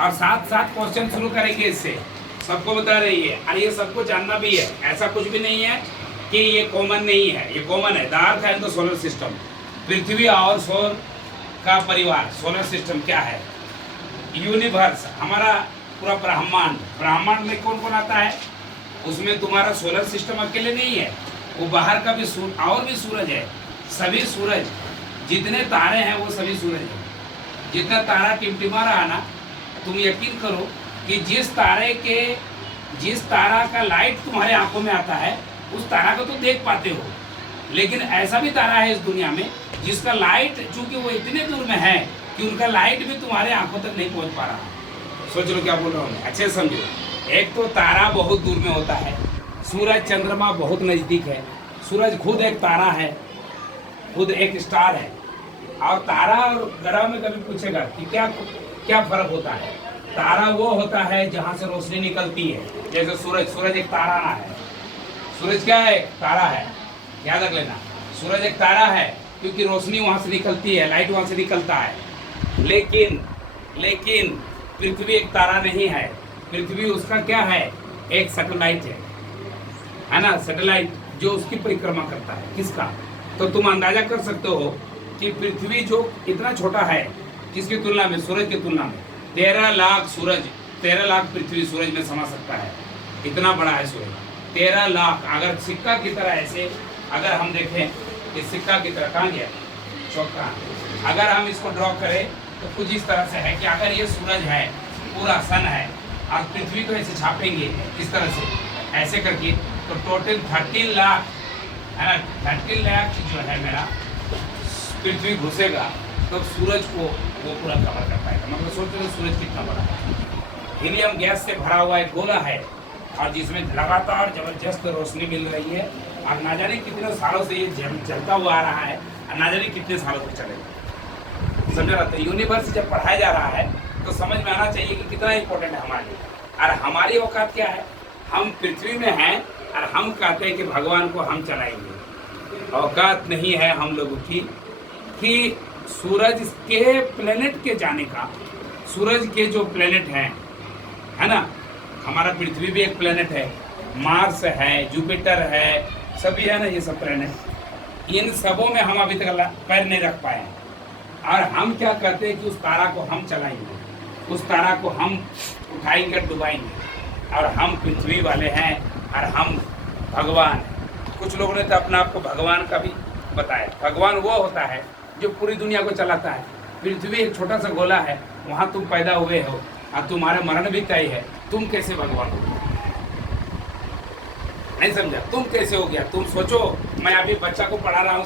और साथ साथ क्वेश्चन शुरू करेंगे इससे, सबको बता रही है। और ये सबको जानना भी है, ऐसा कुछ भी नहीं है कि ये कॉमन नहीं है, ये कॉमन है। The earth and the solar system, पृथ्वी और सौर का परिवार। सोलर सिस्टम क्या है? यूनिवर्स, हमारा पूरा ब्रह्मांड। ब्रह्मांड में कौन कौन आता है? उसमें तुम्हारा सोलर सिस्टम अकेले नहीं है, वो बाहर का भी और भी सूरज है। सभी सूरज, जितने तारे हैं वो सभी सूरज हैं। जितना तारा टिमटिमा रहा ना, तुम यकीन करो कि जिस तारा का लाइट तुम्हारे आंखों में आता है उस तारा को तो देख पाते हो, लेकिन ऐसा भी तारा है इस दुनिया में जिसका लाइट, चूंकि वो इतने दूर में है कि उनका लाइट भी तुम्हारे आंखों तक नहीं पहुंच पा रहा। सोच लो क्या बोल रहा हूँ, अच्छे से समझो। एक तो तारा बहुत दूर में होता है, सूरज चंद्रमा बहुत नज़दीक है। सूरज खुद एक तारा है, खुद एक स्टार है। और तारा और ग्रह में कभी पूछेगा कि क्या क्या फर्क होता है? तारा वो होता है जहाँ से रोशनी निकलती है, जैसे सूरज एक तारा है। सूरज क्या है? तारा है, याद रख लेना। सूरज एक तारा है क्योंकि रोशनी वहाँ से निकलती है, लाइट वहाँ से निकलता है। लेकिन पृथ्वी एक तारा नहीं है। पृथ्वी उसका क्या है? एक सैटेलाइट है ना, सैटेलाइट जो उसकी परिक्रमा करता है। किसका? तो तुम अंदाजा कर सकते हो कि पृथ्वी जो इतना छोटा है, किसकी तुलना में? सूरज की तुलना में। 13 लाख सूरज, 13 लाख पृथ्वी सूरज में समा सकता है, इतना बड़ा है सूरज। 13 लाख। अगर सिक्का की तरह ऐसे अगर हम देखें कि सिक्का की तरह, कहाँ गया चौका, अगर हम इसको ड्रॉ करें तो कुछ इस तरह से है कि अगर ये सूरज है, पूरा सन है, और पृथ्वी को ऐसे छापेंगे इस तरह से, ऐसे करके, तो टोटल 13 लाख है ना, 13 लाख जो है मेरा पृथ्वी घुसेगा तो सूरज को वो पूरा कवर कर पाएगा। मतलब सोचो सूरज कितना बड़ा है। हीलियम गैस से भरा हुआ एक गोला है और जिसमें लगातार जबरदस्त रोशनी मिल रही है, और ना जाने कितने सालों से ये जलता हुआ आ रहा है, और ना जाने कितने सालों तक चलेगा। समझ रहा था? यूनिवर्स जब पढ़ाया जा रहा है तो समझ में आना चाहिए कि कितना इंपॉर्टेंट है हमारे लिए। और हमारी औकात क्या है? हम पृथ्वी में हैं और हम कहते हैं कि भगवान को हम चलाएंगे। औकात नहीं है हम लोगों की कि सूरज के प्लेनेट के जाने का। सूरज के जो प्लेनेट हैं, है ना, हमारा पृथ्वी भी एक प्लेनेट है, मार्स है, जुपिटर है, सभी है ना ये सब प्लेनेट। इन सबों में हम अभी तक पैर नहीं रख पाए हैं। और हम क्या कहते हैं कि उस तारा को हम चलाएंगे, उस तारा को हम उठाएंगे, डुबाएंगे, और हम पृथ्वी वाले हैं और हम भगवान। कुछ लोगों ने तो अपने आप को भगवान का भी बताया। भगवान वो होता है जो पूरी दुनिया को चलाता है। पृथ्वी एक छोटा सा गोला है, वहाँ तुम पैदा हुए हो और तुम्हारा मरण भी तय है। तुम कैसे भगवान हो? नहीं समझा? तुम कैसे हो गया? तुम सोचो, मैं अभी बच्चा को पढ़ा रहा हूँ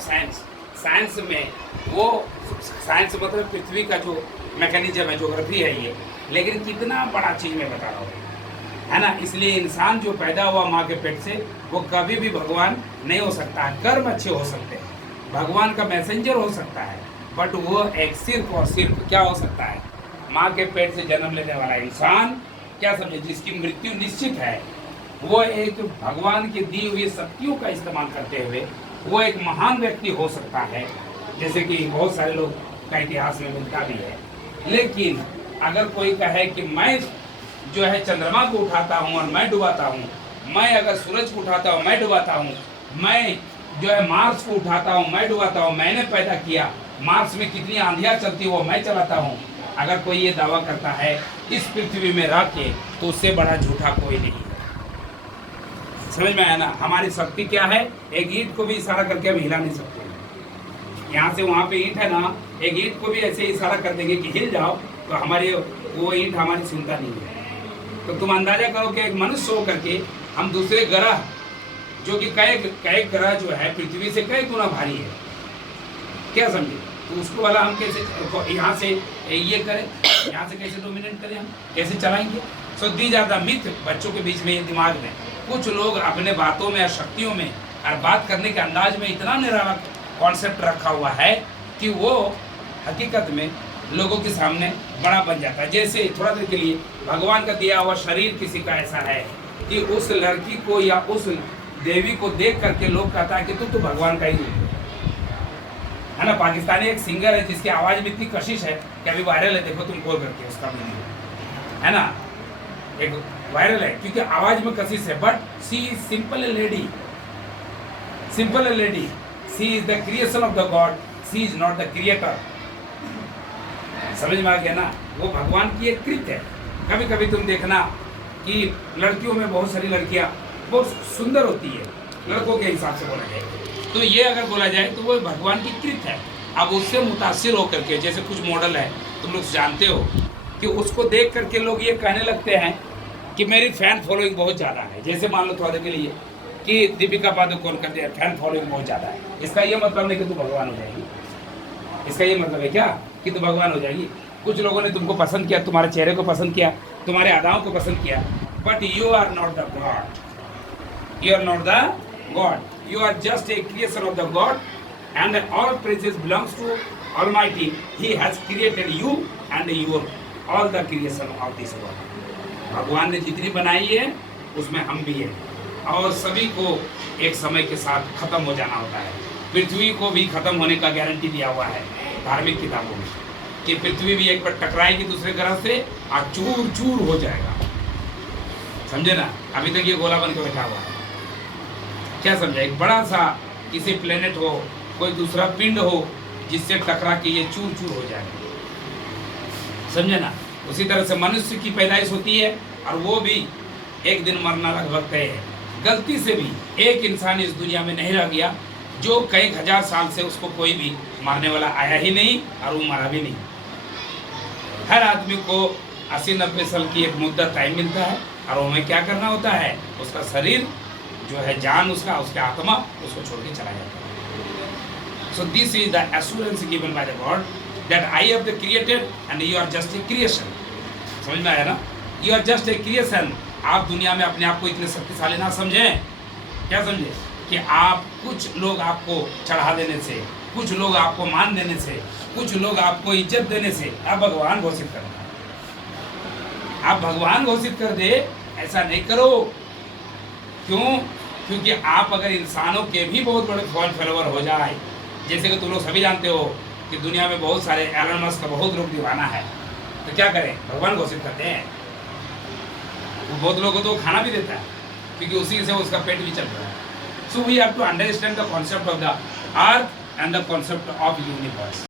साइंस में, वो साइंस मतलब पृथ्वी का जो मैकेनिज्म है, ज्योग्राफी है ये, लेकिन कितना बड़ा चीज़ मैं बता रहा हूँ, है ना। इसलिए इंसान जो पैदा हुआ माँ के पेट से, वो कभी भी भगवान नहीं हो सकता है। कर्म अच्छे हो सकते हैं, भगवान का मैसेंजर हो सकता है, बट वो एक सिर्फ और सिर्फ क्या हो सकता है? माँ के पेट से जन्म लेने वाला इंसान, क्या समझे, जिसकी मृत्यु निश्चित है, वो एक भगवान की दी हुई शक्तियों का इस्तेमाल करते हुए वो एक महान व्यक्ति हो सकता है, जैसे कि बहुत सारे लोग का इतिहास में मिलता भी है। लेकिन अगर कोई कहे कि मैं जो है चंद्रमा को उठाता हूँ और मैं डुबाता हूँ, मैं अगर सूरज को उठाता हूँ मैं डुबाता हूँ, मैं जो है मार्स को उठाता हूँ मैं डुबाता हूँ, मैंने पैदा किया, मार्स में कितनी आंधियाँ चलती वो मैं चलाता हूँ, अगर कोई ये दावा करता है इस पृथ्वी में रह के, तो उससे बड़ा झूठा कोई नहीं है। समझ में आया ना? हमारी शक्ति क्या है? एक ईंट को भी इशारा करके हम हिला नहीं सकते। यहाँ से वहाँ पे ईंट है ना, एक ईंट को भी ऐसे इशारा कर देंगे कि हिल जाओ, तो हमारी वो ईंट हमारी सुनता नहीं है। तो तुम अंदाजा करो कि एक मनुष्य हो करके हम दूसरे ग्रह, जो कि कई ग्रह जो है पृथ्वी से कई गुना भारी है, क्या समझे, तो उसको वाला हम कैसे यहाँ से ये करें, यहाँ से कैसे डोमिनेट करें, हम कैसे चलाएंगे? So these are the myth. बच्चों के बीच में, दिमाग में कुछ लोग अपने बातों में और शक्तियों में और बात करने के अंदाज में इतना निराला कॉन्सेप्ट रखा हुआ है कि वो हकीकत में लोगों के सामने बड़ा बन जाता है। जैसे थोड़ा देर के लिए भगवान का दिया हुआ शरीर किसी का ऐसा है कि उस लड़की को या उस देवी को देख करके लोग कहता है कि तू तो भगवान का ही रूप है ना। पाकिस्तानी एक सिंगर है जिसकी आवाज़ में इतनी कशिश है कि अभी वायरल है, देखो तुम कॉल करके उसका वीडियो, है ना, एक वायरल है क्योंकि आवाज में कशिश है, but she is simple lady, simple lady, she is the creation of the God, she is not the creator. समझ में आ गया ना, वो भगवान की एक कृत है। कभी कभी तुम देखना कि लड़कियों में बहुत सारी लड़कियां बहुत सुंदर होती है, लड़कों के हिसाब से बोला जाए तो ये अगर बोला जाए तो वो भगवान की कृत है। अब उससे मुतासिर होकर के, जैसे कुछ मॉडल है तुम लोग जानते हो कि उसको देख करके लोग ये कहने लगते हैं कि मेरी फैन फॉलोइंग बहुत ज़्यादा है। जैसे मान लो थोड़े के लिए कि दीपिका पादुकोण कर दिया, फैन फॉलोइंग बहुत ज़्यादा है, इसका ये मतलब नहीं कि तू भगवान हो जाएगी। इसका ये मतलब है क्या कि तू भगवान हो जाएगी। कुछ लोगों ने तुमको पसंद किया, तुम्हारे चेहरे को पसंद किया, तुम्हारे अदाओं को पसंद किया, but you are not the god, you are not the God, you are just a creation of the God, and all praises belongs to Almighty. He has created you and your all the creation of this world. भगवान ने जितनी बनाई है उसमें हम भी हैं, और सभी को एक समय के साथ खत्म हो जाना होता है। पृथ्वी को भी खत्म होने का गारंटी दिया हुआ है धार्मिक किताबों में कि पृथ्वी भी एक बार टकराएगी दूसरे ग्रह से और चूर चूर हो जाएगा। समझे ना, अभी तक ये गोला बन के बैठा हुआ है। क्या समझा, एक बड़ा सा किसी प्लेनेट हो, कोई दूसरा पिंड हो जिससे टकरा के ये चूर चूर हो जाए। समझे ना, उसी तरह से मनुष्य की पैदाइश होती है और वो भी एक दिन मरना लगभग तय है। गलती से भी एक इंसान इस दुनिया में नहीं रह गया जो कई हजार साल से उसको कोई भी मारने वाला आया ही नहीं और वो मरा भी नहीं। हर आदमी को 80-90 साल की एक मुद्दत टाइम मिलता है और हमें क्या करना होता है, उसका शरीर जो है, जान उसका, उसके आत्मा उसको छोड़ के चला जाता है। So this is the assurance given by the god that I have the created and you are just a creation. समझ में आया ना, you are just a creation. आप दुनिया में अपने आप को इतने शक्तिशाली ना समझें। क्या समझे कि आप, कुछ लोग आपको चढ़ा देने से, कुछ लोग आपको मान देने से, कुछ लोग आपको इज्जत देने से आप भगवान घोषित कर दे। आप भगवान घोषित कर दे, ऐसा नहीं करो। क्यों? क्योंकि आप अगर इंसानों के भी बहुत बड़े फॉल फॉलोवर हो जाए, जैसे कि तुम लोग सभी जानते हो कि दुनिया में बहुत सारे एलन मस्क का बहुत लोग दीवाना है, तो क्या करें, भगवान घोषित करते हैं। वो बहुत लोगों को तो खाना भी देता है क्योंकि उसी से उसका पेट भी चल रहा है। So we have to understand the concept of the earth and the concept of universe.